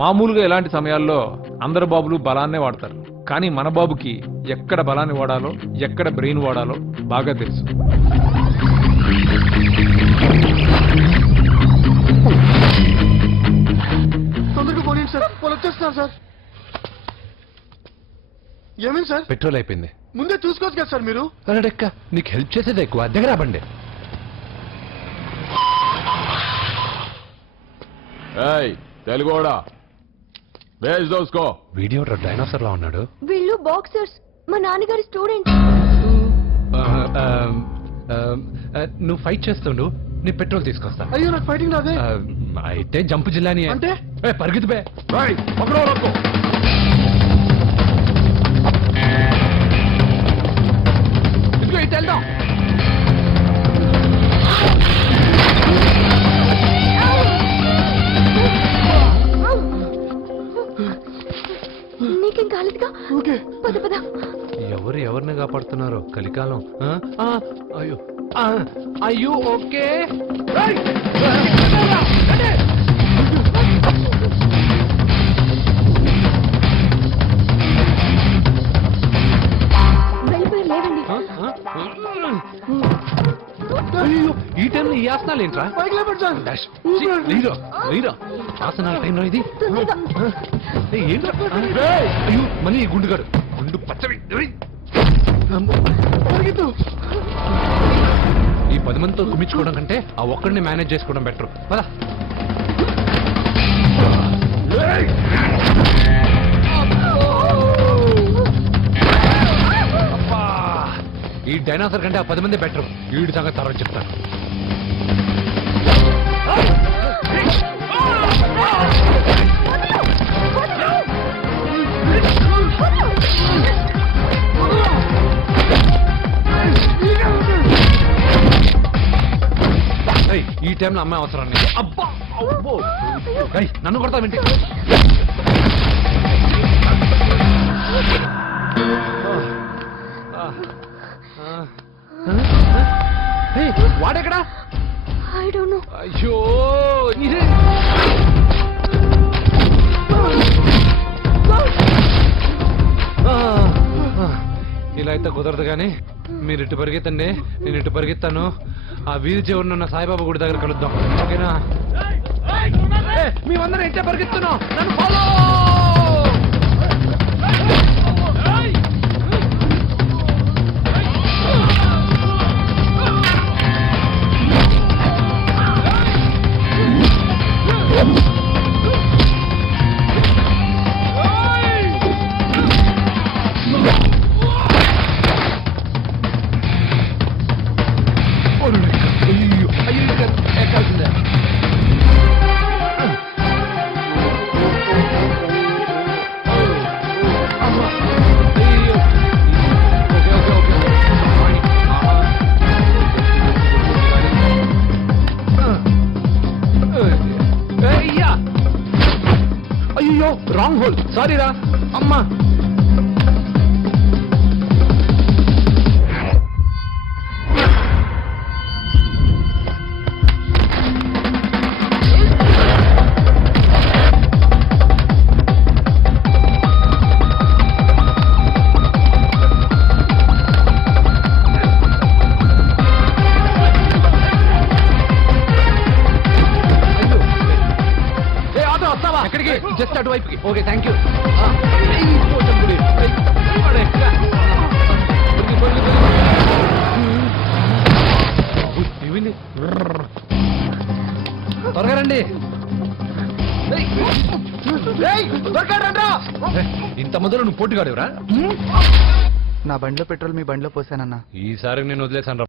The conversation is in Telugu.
మామూలుగా ఇలాంటి సమయాల్లో అందరు బాబులు బలాన్నే వాడతారు, కానీ మన బాబుకి ఎక్కడ బలాన్ని వాడాలో ఎక్కడ బ్రెయిన్ వాడాలో బాగా తెలుసు. తొందరగా పోనీయండి సార్, వాళ్ళు వచ్చేస్తున్నారు సార్. ఏమైంది సార్? పెట్రోల్ అయిపోయింది. ముందే చూసుకోవచ్చు కదా సార్ మీరు. అరెక్క, నీకు హెల్ప్ చేసేది ఎక్కువ, దగ్గర బండి. తెలుగోడా వీడియో డైనోసర్ లా ఉన్నాడు. వీళ్ళు బాక్సర్స్, మా నాన్నగారి స్టూడెంట్. నువ్వు ఫైట్ చేస్తుండు, నీ పెట్రోల్ తీసుకొస్తా. అయ్యో నాకు ఫైటింగ్ రాదే. అయితే జంపు జిల్లాని అంటే పరిగెత్తు బే. వెళ్దాం. నీకేం కాలేదుగా? ఓకే పద పద. ఎవరు ఎవరిని కాపాడుతున్నారు కలికాలం? అయ్యో అయ్యో ఓకే. లేవండి. అయ్యో ఈ టైంలో ఈ ఆసనాలు ఏంట్రా? పైకి లేపండి సార్. ఆసనాల టైంలో ఇది తొందరగా. ఏంట్రా? అయ్యో మళ్ళీ ఈ గుండుగాడు గుండు పచ్చవి. పరిగెత్తు. ఈ 10 మందితో కుమ్మించుకోవడం కంటే ఆ ఒక్కడిని మేనేజ్ చేసుకోవడం బెటర్. పద. ఈ డైనాసర్ కంటే ఆ 10 మంది బెటర్. వీడి సంగతి తర్వాత చెప్తాను. ఈ టైంలో అమ్మాయి అవసరం లేదు. అబ్బా నన్ను కొడతా వింటే. వాడెక్కడా? I don't know. అయ్యో ఇలా అయితే కుదరదు కానీ మీరు ఇటు పరిగెత్తండి, నేను ఇటు పరిగెత్తాను. ఆ వీధి చివరిన ఉన్న సాయిబాబా గుడి దగ్గర కలుద్దాం, ఓకేనా? మేమందరం ఇంటే పరిగెత్తున్నాం, నన్ను ఫాలో. అయ్యో రాంగ్ హోల్, సారీ రా అమ్మా. ఎక్కడికి? జస్ట్ అటువైపుకి. Okay thank you. త్వరగా రండి. ఇంత మొదలు నువ్వు పోటీగాడేవరా? నా బండిలో పెట్రోల్ మీ బండిలో పోసానన్నా. ఈసారి నేను వదిలేసాను రా.